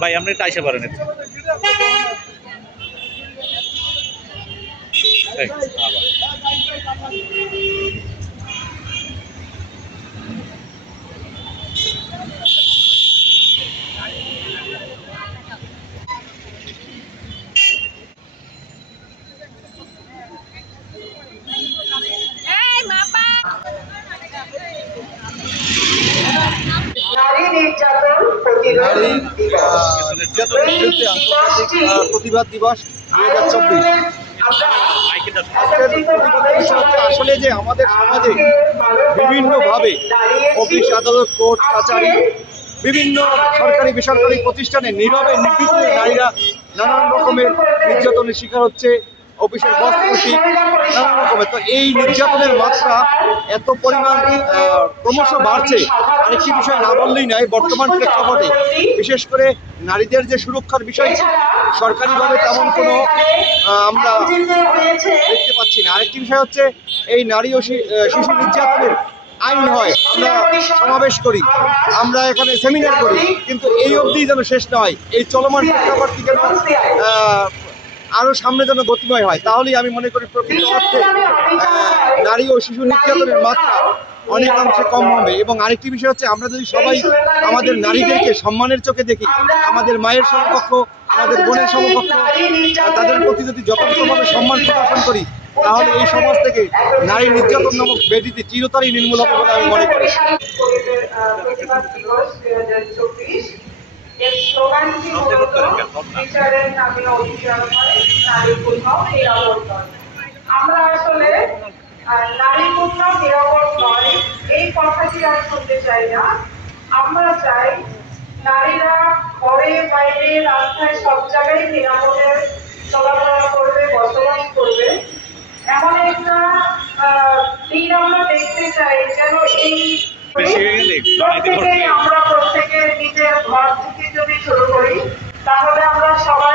ভাই আপনি এটা আইসা পারেন প্রতিবাদ দিবস 2024। আসলে যে আমাদের সমাজে বিভিন্নভাবে অফিস, আদালত, কোর্ট, কাছারি, বিভিন্ন সরকারি বেসরকারি প্রতিষ্ঠানে নীরবে নির্বিঘ্নে নারীরা নানান রকমের নির্যাতনের শিকার হচ্ছে। অফিসের বস কর্তৃক নানান রকমের, তো এই নির্যাতনের মাত্রা এত পরিমাণ ক্রমশ বাড়ছে। আরেকটি বিষয় না বললেই নয়, বর্তমান প্রেক্ষাপটে বিশেষ করে নারীদের যে সুরক্ষার বিষয় সরকারিভাবে তেমন কোনো আমরা দেখতে পাচ্ছি না। আরেকটি বিষয় হচ্ছে এই নারী ও শিশু নির্যাতনের আইন হয়, আমরা সমাবেশ করি, আমরা এখানে সেমিনার করি, কিন্তু এই অবধি যেন শেষ নয়। এই চলমান প্রেক্ষাপটটি যেন আরও সামনে যেন গতিময় হয়, তাহলেই আমি মনে করি প্রকৃত অর্থে নারী ও শিশু নির্যাতনের মাত্রা অনেকাংশে কম হবে। এবং আরেকটি বিষয় হচ্ছে, আমরা যদি সবাই আমাদের নারীদেরকে সম্মানের চোখে দেখি, আমাদের মায়ের সমকক্ষ, আমাদের বোনের সমকক্ষ, তাদের প্রতি যদি যথাযথভাবে সম্মান প্রদর্শন করি, তাহলে এই সমাজ থেকে নারী নির্যাতন নামক ব্যাধিটি চিরতরই নির্মূল হবে বলে আমি মনে করি। এর স্লোগানটি বিচারের নামে অভিযান হয়, নারী কোথাও নিরাপদ নয়। আমরা আসলে নারী কোথাও নিরাপদ নয় এই কথাটি আর শুনতে চাই না। আমরা চাই নারীরা ঘরে, বাইরে, রাস্তায় সব জায়গায় নিরাপদে চলাফেরা করবে, বসবাস করবে। এমন একটা দিন আমরা দেখতে চাই যেন এই আমরা প্রত্যেকে নিজের ঘর থেকে যদি শুরু করি, তাহলে আমরা সবাই